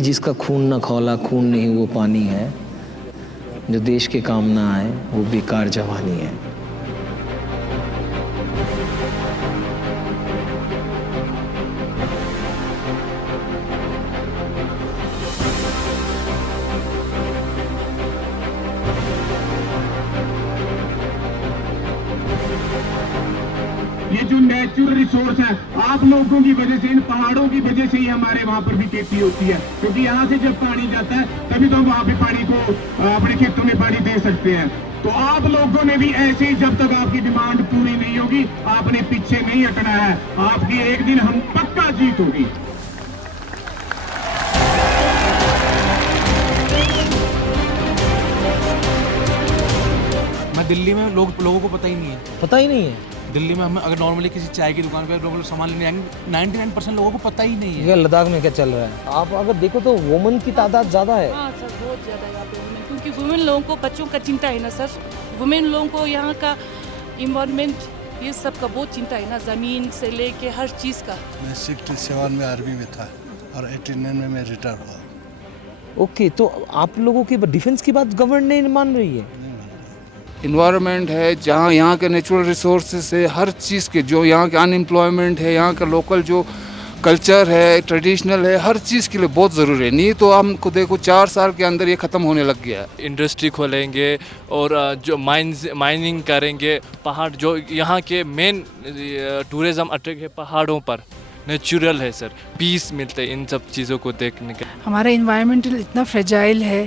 भी जिसका खून न खौला, खून नहीं वो पानी है, जो देश के काम ना आए वो बेकार जवानी है। ये जो नेचुरल रिसोर्स है, आप लोगों की वजह से, इन पहाड़ों की वजह से ही हमारे वहाँ पर भी खेती होती है, क्योंकि यहाँ से जब पानी जाता है तभी तो हम वहाँ पे पानी को अपने खेतों में पानी दे सकते हैं। तो आप लोगों ने भी ऐसे ही, जब तक आपकी डिमांड पूरी नहीं होगी, आपने पीछे नहीं हटना है। आपकी एक दिन हम पक्का जीत होगी। मैं दिल्ली में लोगों को पता ही नहीं है। पता ही नहीं है दिल्ली में हमें अगर नॉर्मली किसी चाय की दुकान पर लोग सामान लेने आएंगे, 99% लोगों को पता ही नहीं है। ये लद्दाख में क्या चल रहा है। आप अगर देखो तो वुमेन की तादाद ज़्यादा है। हाँ सर, बहुत ज़्यादा है यहाँ पे वुमेन, क्योंकि वुमेन लोगों को बच्चों का चिंता है ना सर। वुमेन लोगों को यहाँ का इन्वायरमेंट, ये सब का बहुत चिंता है ना, ज़मीन से लेके हर चीज़ का। मैं 67 में आर्मी में था और 89 में मैं रिटायर हुआ। ओके, तो आप लोगों की डिफेंस की बात गवर्नमेंट नहीं मान रही है। इन्वायरमेंट है, जहाँ यहाँ के नेचुरल रिसोर्सेज है, हर चीज़ के, जो यहाँ के अनएम्प्लॉयमेंट है, यहाँ का लोकल जो कल्चर है, ट्रेडिशनल है, हर चीज़ के लिए बहुत ज़रूरी है। नहीं तो हमको देखो 4 साल के अंदर ये ख़त्म होने लग गया है। इंडस्ट्री खोलेंगे और जो माइनिंग करेंगे, पहाड़ जो यहाँ के मेन टूरिज़्म अट्रैक्ट है, पहाड़ों पर नेचुरल है सर, पीस मिलते हैं इन सब चीज़ों को देखने के। हमारा इन्वायरमेंटल इतना फ्रेजाइल है,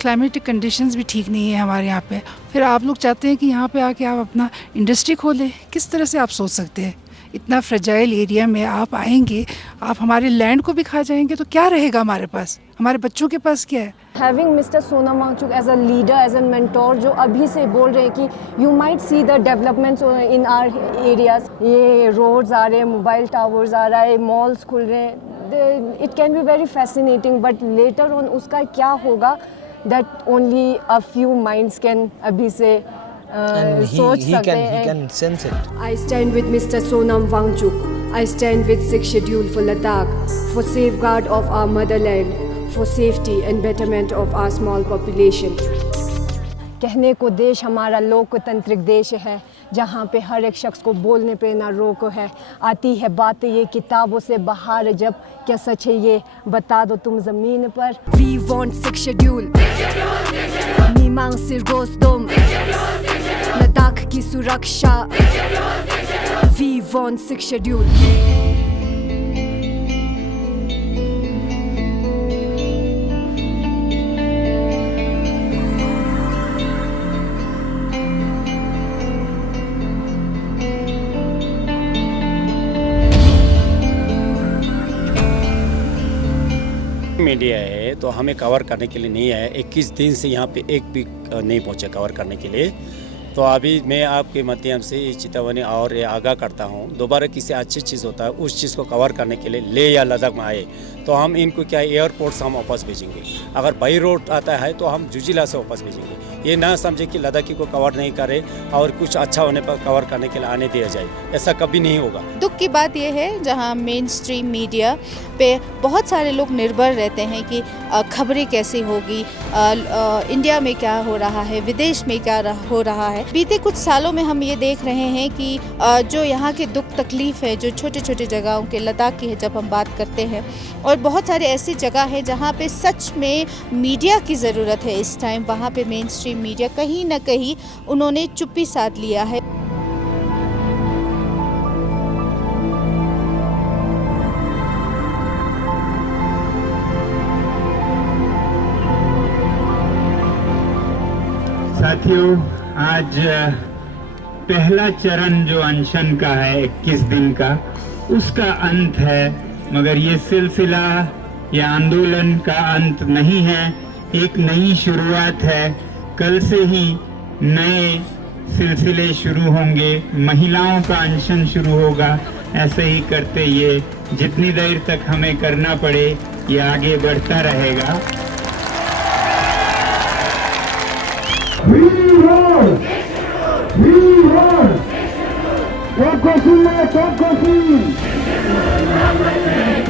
क्लाइमेटिक कंडीशंस भी ठीक नहीं है हमारे यहाँ पे। फिर आप लोग चाहते हैं कि यहाँ पे आके आप अपना इंडस्ट्री खोलें, किस तरह से आप सोच सकते हैं? इतना फ्रेजाइल एरिया में आप आएंगे, आप हमारे लैंड को भी खा जाएंगे, तो क्या रहेगा हमारे पास, हमारे बच्चों के पास क्या है? Having Mr. Sonam Wangchuk as a leader, as a mentor, जो अभी से बोल रहे हैं कि you might see the developments in our areas, ये roads आ रहे हैं, मोबाइल टावर्स आ रहा है, malls खुल रहे हैं, it can be very fascinating, but later on उसका क्या होगा, that only a few minds can अभी से सोच सकते हैं। He can sense it. I stand with Mr. Sonam Wangchuk. I stand with 6th schedule for Ladakh, for safeguard of our motherland, for safety and betterment of our small population. कहने को देश हमारा लोकतांत्रिक देश है, जहाँ पे हर एक शख्स को बोलने पे ना रोक है। आती है बात ये किताबों से बाहर, जब क्या सच है ये बता दो तुम ज़मीन पर। We want 6th schedule. मीमांग सिरगोस्तुम, Ladakh की सुरक्षा। We want 6th schedule. Media है तो हमें कवर करने के लिए नहीं आया। 21 दिन से यहाँ पे एक भी नहीं पहुँचा कवर करने के लिए। तो अभी मैं आपके माध्यम से ये चेतावनी और ये आगाह करता हूँ, दोबारा किसी अच्छी चीज़ होता है उस चीज़ को कवर करने के लिए ले या लद्दाख में आए तो हम इनको क्या एयरपोर्ट से हम वापस भेजेंगे। अगर बाई रोड आता है तो हम जुजिला से वापस भेजेंगे। ये ना समझे कि लद्दाखी को कवर नहीं करे और कुछ अच्छा होने पर कवर करने के लिए आने दिया जाए, ऐसा कभी नहीं होगा। दुख की बात यह है जहां मेन स्ट्रीम मीडिया पे बहुत सारे लोग निर्भर रहते हैं कि खबरें कैसी होगी, इंडिया में क्या हो रहा है, विदेश में क्या हो रहा है। बीते कुछ सालों में हम ये देख रहे हैं कि जो यहाँ के दुख तकलीफ़ है, जो छोटे छोटे जगहों के, लद्दाख की है जब हम बात करते हैं, और बहुत सारे ऐसी जगह है जहाँ पे सच में मीडिया की ज़रूरत है इस टाइम, वहाँ पे मेन स्ट्रीम मीडिया कहीं ना कहीं उन्होंने चुप्पी साध लिया है। साथियों, आज पहला चरण जो अनशन का है 21 दिन का, उसका अंत है, मगर ये सिलसिला या आंदोलन का अंत नहीं है, एक नई शुरुआत है। कल से ही नए सिलसिले शुरू होंगे, महिलाओं का अनशन शुरू होगा। ऐसे ही करते ये जितनी देर तक हमें करना पड़े ये आगे बढ़ता रहेगा।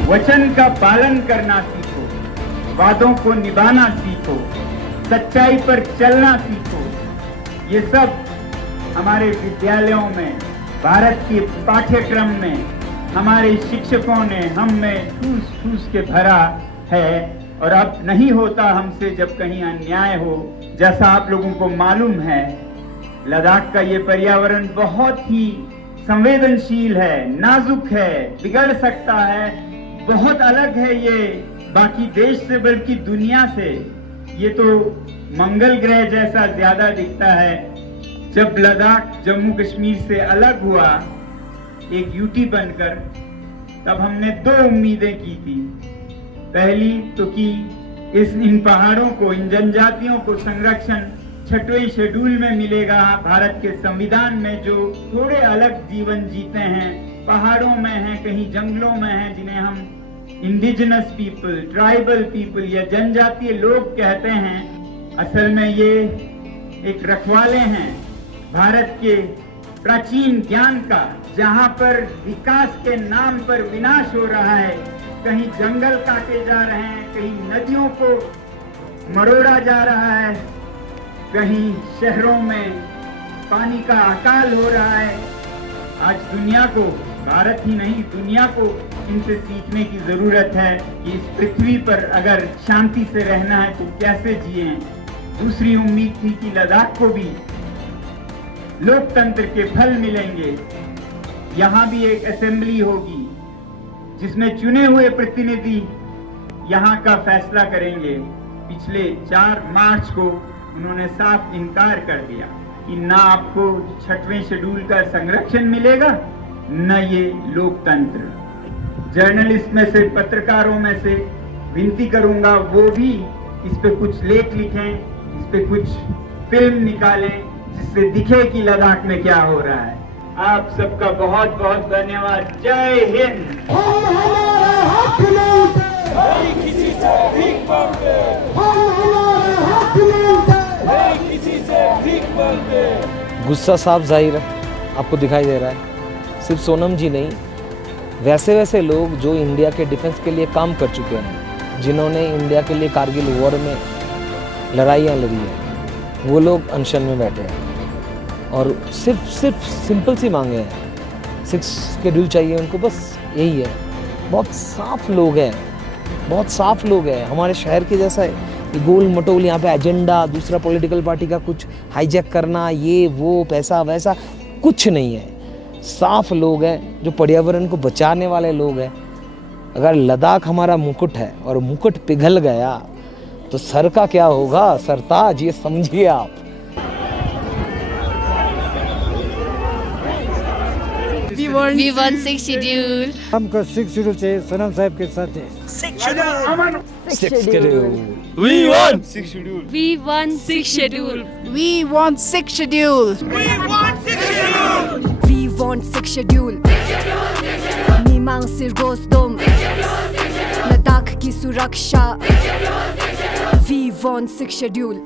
वचन का पालन करना सीखो, वादों को निभाना सीखो, सच्चाई पर चलना सीखो। ये सब हमारे विद्यालयों में, भारत के पाठ्यक्रम में हमारे शिक्षकों ने हम में ठूस ठूस के भरा है। और अब नहीं होता हमसे जब कहीं अन्याय हो। जैसा आप लोगों को मालूम है, लद्दाख का ये पर्यावरण बहुत ही संवेदनशील है, नाजुक है, बिगड़ सकता है, बहुत अलग है ये बाकी देश से, बल्कि दुनिया से। ये तो मंगल ग्रह जैसा ज्यादा दिखता है। जब लद्दाख जम्मू कश्मीर से अलग हुआ एक यूटी बनकर, तब हमने 2 उम्मीदें की थी। पहली तो कि इन पहाड़ों को, इन जनजातियों को संरक्षण 6वें शेड्यूल में मिलेगा। भारत के संविधान में जो थोड़े अलग जीवन जीते हैं, पहाड़ों में हैं, कहीं जंगलों में हैं, जिन्हें हम इंडिजिनस पीपल, ट्राइबल पीपल या जनजातीय लोग कहते हैं, असल में ये एक रखवाले हैं भारत के प्राचीन ज्ञान का। जहां पर विकास के नाम पर विनाश हो रहा है, कहीं जंगल काटे जा रहे हैं, कहीं नदियों को मरोड़ा जा रहा है, कहीं शहरों में पानी का अकाल हो रहा है। आज दुनिया को, भारत ही नहीं दुनिया को इनसे सीखने की जरूरत है कि इस पृथ्वी पर अगर शांति से रहना है तो कैसे जिए। दूसरी उम्मीद थी कि लद्दाख को भी लोकतंत्र के फल मिलेंगे। यहाँ भी एक असेंबली होगी जिसमें चुने हुए प्रतिनिधि यहाँ का फैसला करेंगे। पिछले 4 मार्च को उन्होंने साफ इनकार कर दिया कि ना आपको 6वें शेड्यूल का संरक्षण मिलेगा, न ये लोकतंत्र। जर्नलिस्ट में से, पत्रकारों में से विनती करूंगा वो भी इस पे कुछ लेख लिखें, इस पे कुछ फिल्म निकालें, जिससे दिखे कि लद्दाख में क्या हो रहा है। आप सबका बहुत बहुत धन्यवाद। जय हिंद। गुस्सा साफ जाहिर है, आपको दिखाई दे रहा है। सिर्फ सोनम जी नहीं, वैसे वैसे लोग जो इंडिया के डिफेंस के लिए काम कर चुके हैं, जिन्होंने इंडिया के लिए कारगिल वॉर में लड़ाइयाँ लड़ी हैं, वो लोग अनशन में बैठे हैं और सिर्फ सिंपल सी मांगे हैं। 6 शेड्यूल चाहिए उनको, बस यही है। बहुत साफ लोग हैं, बहुत साफ लोग हैं। हमारे शहर के जैसा है कि गोल मटोल यहाँ पे एजेंडा, दूसरा पॉलिटिकल पार्टी का कुछ हाईजैक करना, ये वो, पैसा वैसा कुछ नहीं है। साफ लोग हैं जो पर्यावरण को बचाने वाले लोग हैं। अगर लद्दाख हमारा मुकुट है और मुकुट पिघल गया तो सर का क्या होगा, सरताज, ये समझिए आप। We want 6 schedule. हमको 6 शेड्यूल चाहिए, सोनम साहब के साथ है। 6 schedule. We want 6 schedule. We want 6 schedule. We want 6 schedule. We want 6 schedule. मीमांग सिरगोस्तुम, Ladakh की सुरक्षा। We want 6 schedule.